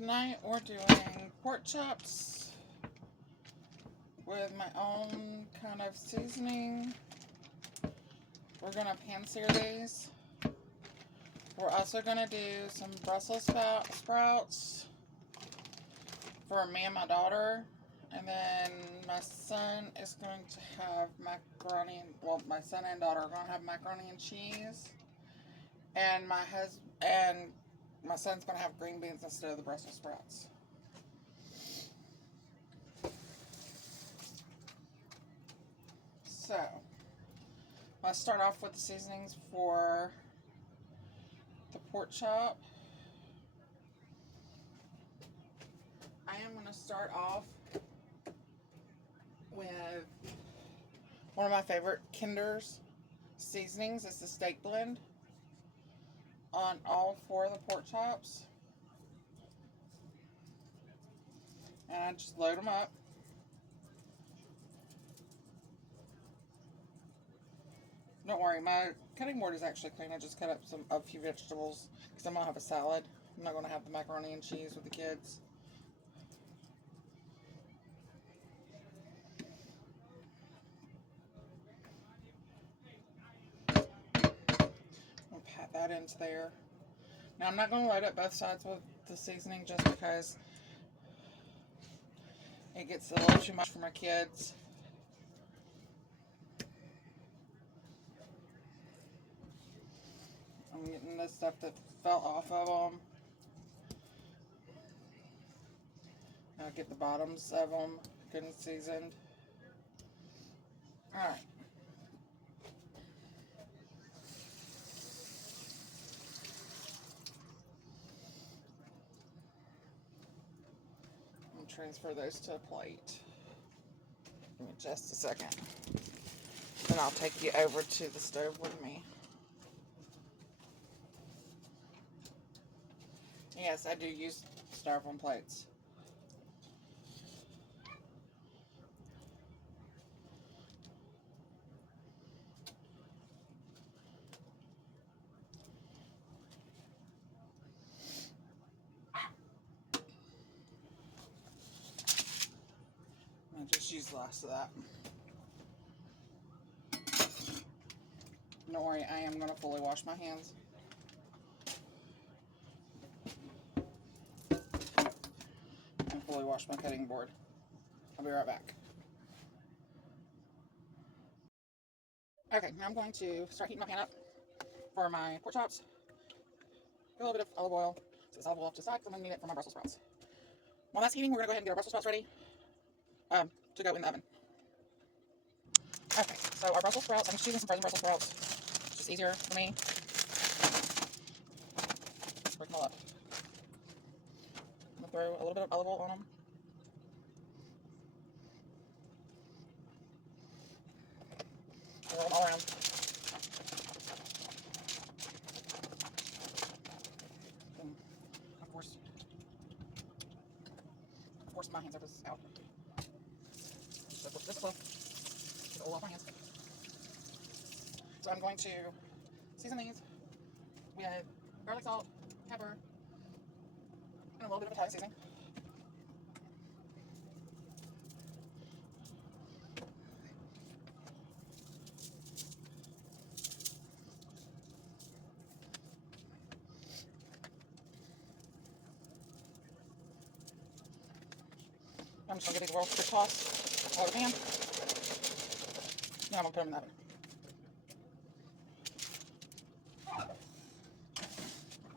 Tonight we're doing pork chops with my own kind of seasoning. We're going to pan sear these. We're also going to do some Brussels sprouts for me and my daughter. And then my son is going to have macaroni, well, my son and daughter are going to have macaroni and cheese. And my son's going to have green beans instead of the Brussels sprouts. So, let's start off with the seasonings for the pork chop. I am going to start off with one of my favorite Kinder's seasonings. It's the steak blend on all 4 of the pork chops. And I just load them up. Don't worry, my cutting board is actually clean. I just cut up a few vegetables because I'm going to have a salad. I'm not going to have the macaroni and cheese with the kids. I'll pat that into there. Now I'm not going to load up both sides with the seasoning just because it gets a little too much for my kids. I'm getting the stuff that fell off of them. I'll get the bottoms of them good and seasoned. Alright. I'll transfer those to a plate. Give me just a second. Then I'll take you over to the stove with me. Yes, I do use styrofoam plates. I'll just use the last of that. Don't worry, I am going to fully wash my hands. And fully wash my cutting board. I'll be right back. Okay, now I'm going to start heating my pan up for my pork chops. Put a little bit of olive oil. So this olive oil off to the side because I'm going to need it for my Brussels sprouts. While that's heating, we're going to go ahead and get our Brussels sprouts ready to go in the oven. Okay, so our Brussels sprouts, I'm just using some frozen Brussels sprouts. It's just easier for me. Break them all up. I'm going to throw a little bit of olive oil on them. Roll them all around. And of course my hand surface is out. So this is get all off my hands. So I'm going to season these with garlic salt, pepper, and a little bit of Italian seasoning. I'm just going to give these a real quick toss all over the pan. Now I'm going to put them in the oven.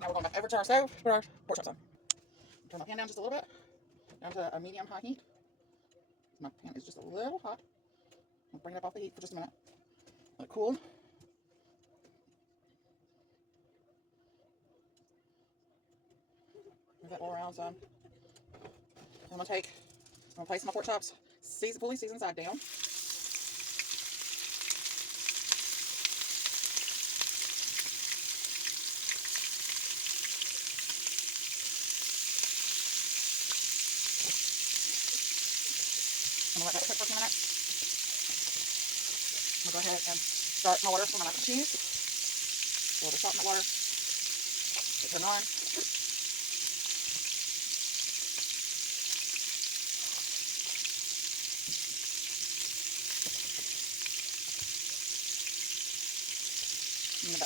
Now we're going back over to our stove to put our pork chops on. Turn my pan down just a little bit, down to a medium-high heat. My pan is just a little hot. I'll bring it up off the heat for just a minute. Let it cool. Move that all around some. I'm going to place my pork chops fully seasoned side down. I'm going to let that cook for a few minutes. I'm going to go ahead and start my water for my mac and cheese. A little bit of salt in the water. Get turned on.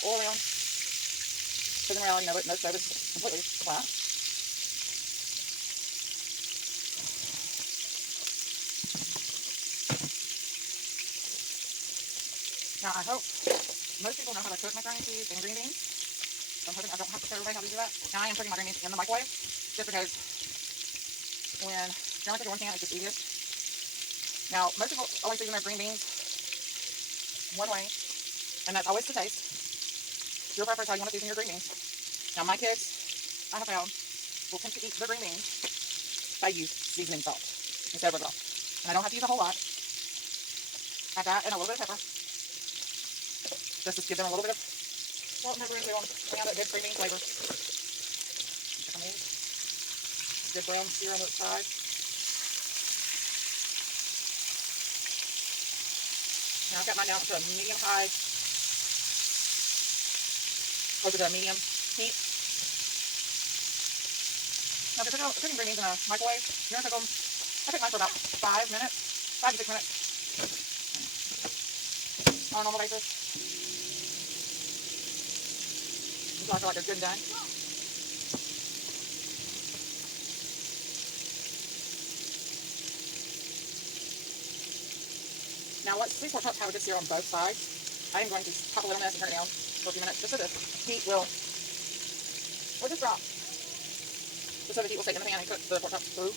oil around. Because in reality, no stove is completely flat. Now, I hope most people know how to cook macaroni and cheese and green beans. So I'm hoping I don't have to show everybody how to do that. Now, I am cooking my green beans in the microwave, just because when you're only cooking one can, it's just easiest. Now, most people always season their green beans one way, and that's always to taste. It's your preference how you want to season your green beans. Now, my kids, I have found, will tend to eat their green beans if I use seasoning salt instead of regular salt. And I don't have to use a whole lot. Add that and a little bit of pepper. Just to give them a little bit of salt and pepper into them. Bring out that good green bean flavor. Good brown sear on the side. Now I've got mine down to a medium-high, over the medium heat. Now if you're cooking green beans in a microwave, you're going to cook them, I cook mine for about 5 minutes, 5 to 6 minutes on a normal basis. Until I feel like they're good and done. Now once these pork chops have a good sear on both sides, I am going to pop a lid on this and turn it down for a few minutes just so the heat will just drop. Just so the heat will stay in the pan and cook the pork chops through.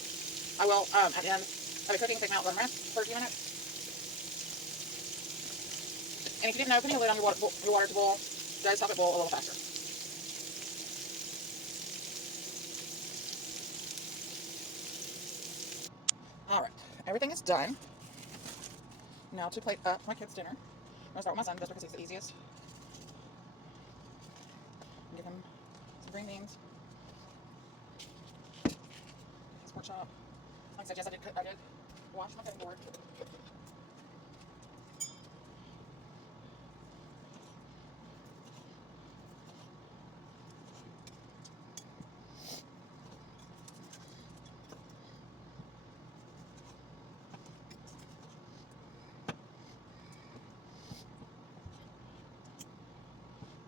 I will, at the end of the cooking, take them out and let them rest for a few minutes. And if you didn't know, putting a lid on your water to boil does help it boil a little faster. Alright, everything is done. Now to plate up my kids' dinner. I'm going to start with my son just because he's the easiest. Give him some green beans. His pork chop. Like I said, yes, I did wash my cutting board.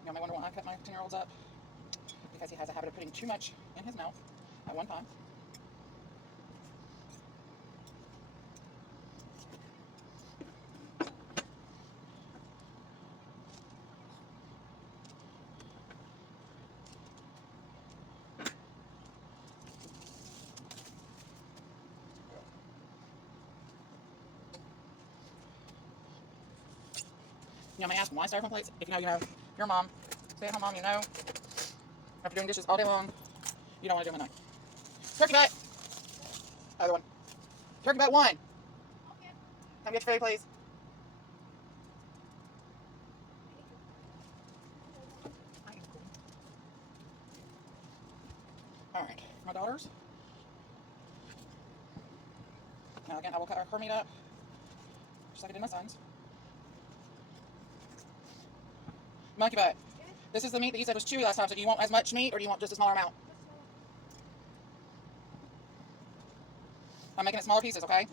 You may wonder why I cut my 10-year-olds up. Because he has a habit of putting too much in his mouth at one time. You may ask why styrofoam plates. If you know, you know. If you're a mom, stay-at-home mom, you know. After doing dishes all day long, you don't want to do them at night. Turkey butt. Other one. Turkey butt 1. Come get your food, please. Alright, my daughters. Now again, I will cut her meat up, just like I did my son's. Monkey butt. This is the meat that you said was chewy last time, so do you want as much meat or do you want just a smaller amount? I'm making it smaller pieces, okay?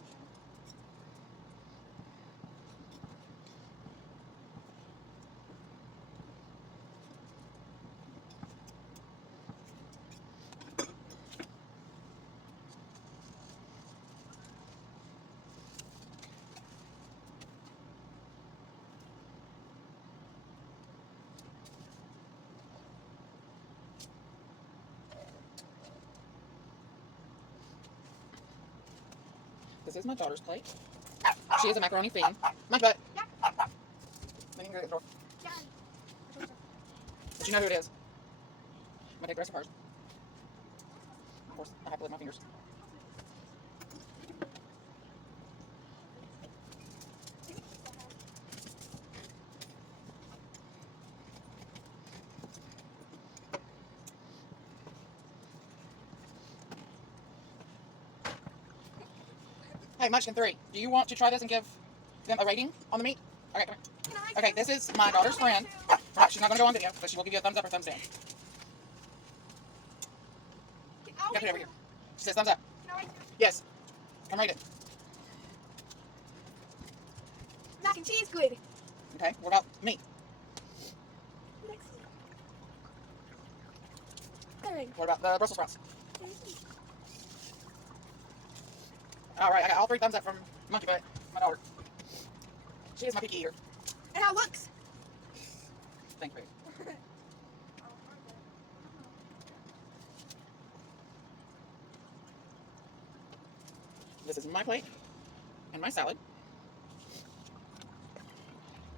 This is my daughter's plate. She is a macaroni fiend. Monkey butt. Then you can go to the door. But you know who it is. I'm going to take the rest of hers. Of course, I have to lift my fingers. Hey, Munchkin 3, do you want to try this and give them a rating on the meat? Okay, come here. Okay, this is my daughter's friend. Right, she's not going to go on video, but she will give you a thumbs up or thumbs down. Put it over here. She says thumbs up. Yes. Come read it. Mac and cheese good. Okay, what about meat? Next. What about the Brussels sprouts? All right, I got all 3 thumbs up from Monkey Butt, my daughter. She is my picky eater. And how it looks. Thank you. This is my plate and my salad.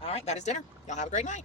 All right, that is dinner. Y'all have a great night.